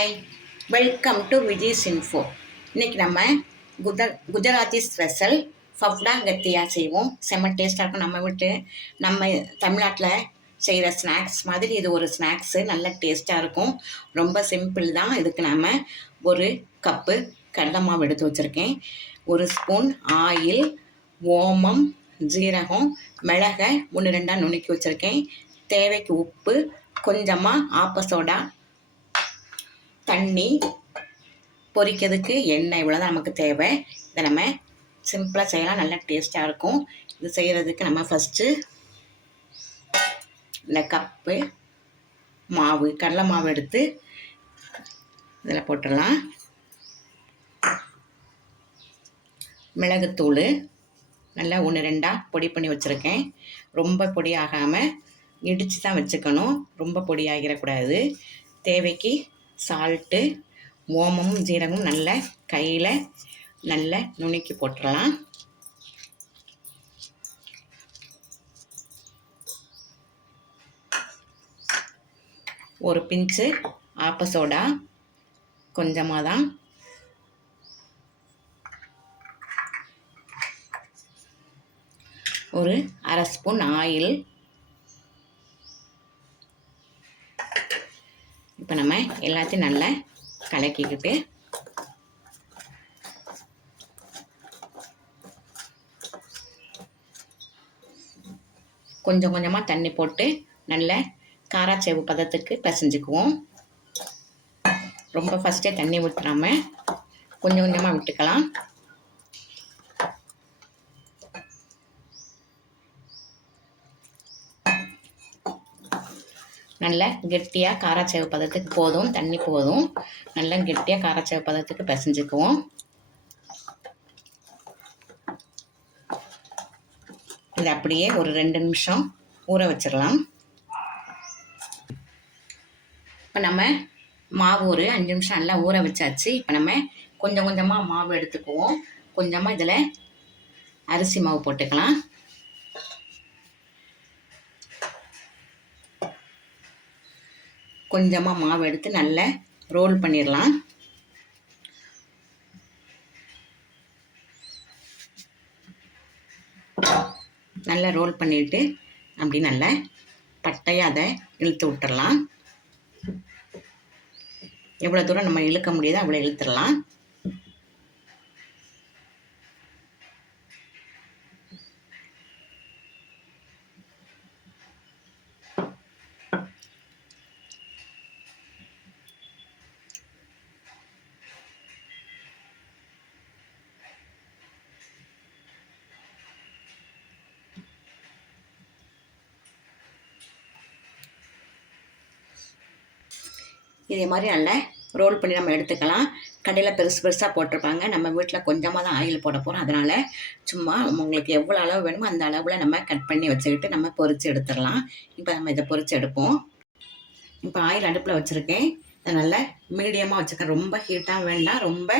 Hi, welcome to Vijay's info. இன்றைக்கி நம்ம Gujarati special ஃபஃப்டா கத்தியா செய்வோம். செம்ம டேஸ்ட்டாக இருக்கும். நம்ம தமிழ்நாட்டில் செய்கிற ஸ்நாக்ஸ் மாதிரி இது ஒரு ஸ்நாக்ஸு. நல்ல டேஸ்ட்டாக இருக்கும். ரொம்ப சிம்பிள் தான். இதுக்கு நம்ம ஒரு கப்பு கடலை மாவு எடுத்து வச்சுருக்கேன். ஒரு ஸ்பூன் ஆயில், ஓமம், ஜீரகம், மிளகை 1-2 நுணுக்கி வச்சுருக்கேன். தேவைக்கு உப்பு, கொஞ்சமாக ஆப்ப சோடா, தண்ணி, பொரிக்கிறதுக்கு எண்ணெய், இவ்வளோதான் நமக்கு தேவை. இதை நம்ம சிம்பிளாக செய்யலாம். நல்லா டேஸ்ட்டாக இருக்கும். இது செய்கிறதுக்கு நம்ம ஃபஸ்ட்டு இந்த கப்பு மாவு, கடலை மாவு எடுத்து இதில் போட்டுடலாம். மிளகுத்தூள் நல்லா 1-2 பொடி பண்ணி வச்சுருக்கேன். ரொம்ப பொடி ஆகாமல் இடித்து தான் வச்சுக்கணும். ரொம்ப பொடி ஆகிடக்கூடாது. தேவைக்கு சால்ட்டு, ஓமமும் ஜீரகமும் நல்ல கையில் நல்ல நுணுக்கி போட்டுடலாம். ஒரு பிஞ்சு ஆப்ப சோடா, கொஞ்சமாக தான், ஒரு 1/2 ஸ்பூன் ஆயில். இப்போ நம்ம எல்லாத்தையும் நல்லா கலக்கிக்கிட்டு கொஞ்சம் கொஞ்சமாக தண்ணி போட்டு நல்ல காராச்சேவு பதத்துக்கு பிசைஞ்சுக்குவோம். ரொம்ப ஃபஸ்ட்டே தண்ணி ஊற்றாமல் கொஞ்சம் கொஞ்சமாக விட்டுக்கலாம். நல்லா கெட்டியாக காராச்சேவு பதத்துக்கு போதும், தண்ணி போதும். நல்லா கெட்டியாக காராச்சேவு பதத்துக்கு பிசைஞ்சுக்குவோம். இதை அப்படியே ஒரு 2 நிமிஷம் ஊற வச்சிடலாம். இப்போ நம்ம மாவு ஒரு 5 நிமிஷம் நல்லா ஊற வச்சாச்சு. இப்போ நம்ம கொஞ்சம் கொஞ்சமாக மாவு எடுத்துக்குவோம். கொஞ்சமாக இதில் அரிசி மாவு போட்டுக்கலாம். கொஞ்சமாக மாவு எடுத்து நல்லா ரோல் பண்ணிடலாம். நல்லா ரோல் பண்ணிவிட்டு அப்படி நல்லா பட்டையாக அதை இழுத்து விட்டுடலாம். எவ்வளோ தூரம் நம்ம இழுக்க முடியுதோ அவ்வளோ இழுத்துடலாம். இதே மாதிரி நல்லா ரோல் பண்ணி நம்ம எடுத்துக்கலாம். கடையில் பெருசு பெருசாக போட்டிருப்பாங்க. நம்ம வீட்டில் கொஞ்சமாக தான் ஆயில் போட போகிறோம். அதனால் சும்மா உங்களுக்கு எவ்வளோ அளவு வேணுமோ அந்த அளவில் நம்ம கட் பண்ணி வச்சுக்கிட்டு நம்ம பொரித்து எடுத்துடலாம். இப்போ நம்ம இதை பொரித்து எடுப்போம். இப்போ ஆயில் அடுப்பில் வச்சுருக்கேன். இதை நல்லா மீடியமாக வச்சுக்கேன். ரொம்ப ஹீட்டாக வேண்டாம், ரொம்ப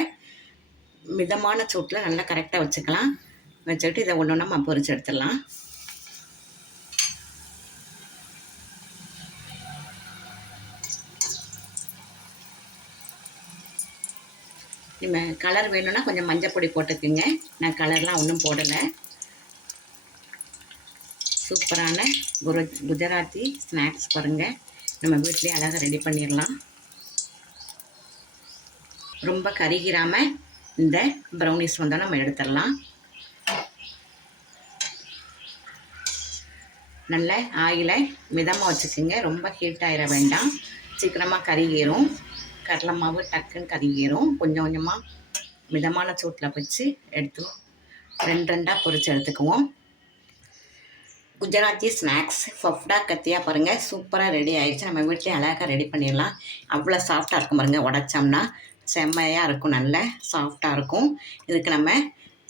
மிதமான சூட்டில் நல்லா கரெக்டாக வச்சுக்கலாம். வச்சுக்கிட்டு இதை ஒன்று நம்ம பொரித்து எடுத்துடலாம். நம்ம கலர் வேணும்னா கொஞ்சம் மஞ்சள் பொடி போட்டுக்குங்க. நான் கலர்லாம் ஒன்றும் போடலை. சூப்பரான குஜராத்தி ஸ்நாக்ஸ் பாருங்கள். நம்ம வீட்டிலே அழகாக ரெடி பண்ணிடலாம். ரொம்ப கருகிராமல் இந்த ப்ரௌனிஸ் வந்தால் நம்ம எடுத்துடலாம். நல்ல ஆயிலை மிதமாக வச்சுக்கோங்க. ரொம்ப ஹீட் ஆகிட வேண்டாம், சீக்கிரமாக கருகிரும். கடலை மாவு டக்குன்னு கருகிரும். கொஞ்சம் கொஞ்சமாக மிதமான சூட்டில் வச்சு எடுத்து 2 பொரித்து எடுத்துக்குவோம். குஜராத்தி ஸ்நாக்ஸ் ஃபஃப்டா கத்தியா பாருங்கள், சூப்பராக ரெடி ஆகிடுச்சு. நம்ம வீட்டிலே அழகாக ரெடி பண்ணிடலாம். அவ்வளோ சாஃப்டாக இருக்கும் பாருங்கள். உடச்சோம்னா செம்மையாக இருக்கும், நல்ல சாஃப்டாக இருக்கும். இதுக்கு நம்ம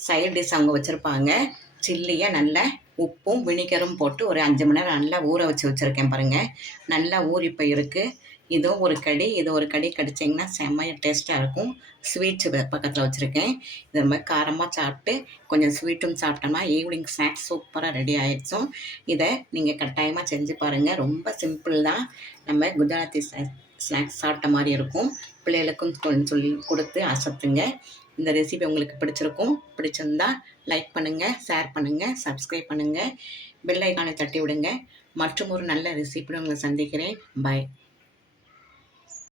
சைட் டிஷ் அவங்க வச்சுருப்பாங்க. சில்லியை நல்ல உப்பும் வினிகரும் போட்டு ஒரு 5 மணி நேரம் நல்லா ஊற வச்சுருக்கேன் பாருங்கள். நல்லா ஊறி போயிருக்கு. இதுவும் ஒரு கடி கடிச்சிங்கன்னா செம்மையாக டேஸ்ட்டாக இருக்கும். ஸ்வீட்ஸு பக்கத்தில் வச்சுருக்கேன். இது மாதிரி காரமாக சாப்பிட்டு கொஞ்சம் ஸ்வீட்டும் சாப்பிட்டோம்னா ஈவினிங் ஸ்நாக்ஸ் சூப்பராக ரெடி ஆகிடுச்சோம். இதை நீங்கள் கட்டாயமாக செஞ்சு பாருங்கள். ரொம்ப சிம்பிள் தான். நம்ம குஜராத்தி ஸ்நாக்ஸ் சாப்பிட்ட மாதிரி இருக்கும். பிள்ளைகளுக்கும் சொல்லி கொடுத்து அசத்துங்க. இந்த ரெசிபி உங்களுக்கு பிடிச்சிருக்கும். பிடிச்சிருந்தா லைக் பண்ணுங்கள், ஷேர் பண்ணுங்கள், சப்ஸ்கிரைப் பண்ணுங்கள், பெல் ஐக்கானை தட்டி விடுங்க. மற்றும் ஒரு நல்ல ரெசிபியுடன் உங்களை சந்திக்கிறேன். பாய்.